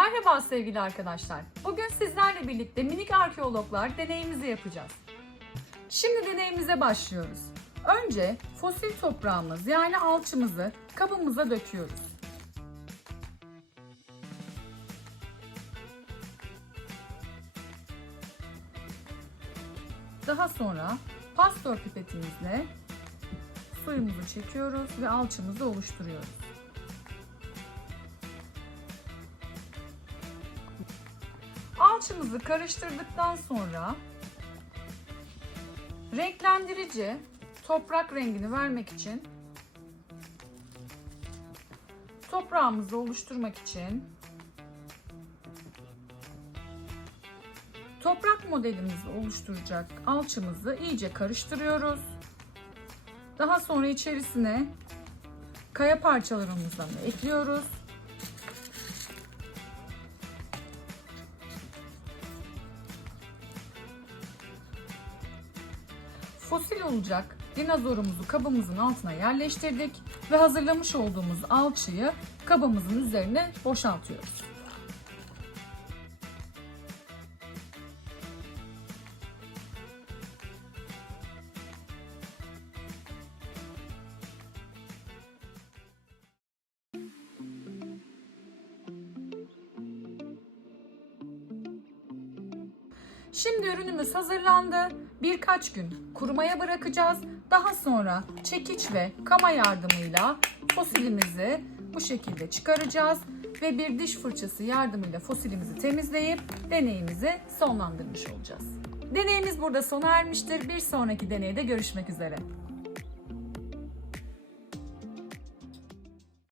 Merhaba sevgili arkadaşlar. Bugün sizlerle birlikte minik arkeologlar deneyimizi yapacağız. Şimdi deneyimize başlıyoruz. Önce fosil toprağımız yani alçımızı kabımıza döküyoruz. Daha sonra pastör pipetimizle suyumuzu çekiyoruz ve alçımızı oluşturuyoruz. Alçımızı karıştırdıktan sonra renklendirici toprak rengini vermek için toprağımızı oluşturmak için toprak modelimizi oluşturacak alçımızı iyice karıştırıyoruz. Daha sonra içerisine kaya parçalarımızdan ekliyoruz. Fosil olacak dinozorumuzu kabımızın altına yerleştirdik ve hazırlamış olduğumuz alçıyı kabımızın üzerine boşaltıyoruz. Şimdi ürünümüz hazırlandı. Birkaç gün kurumaya bırakacağız. Daha sonra çekiç ve kama yardımıyla fosilimizi bu şekilde çıkaracağız ve bir diş fırçası yardımıyla fosilimizi temizleyip deneyimizi sonlandırmış olacağız. Deneyimiz burada sona ermiştir. Bir sonraki deneyde görüşmek üzere.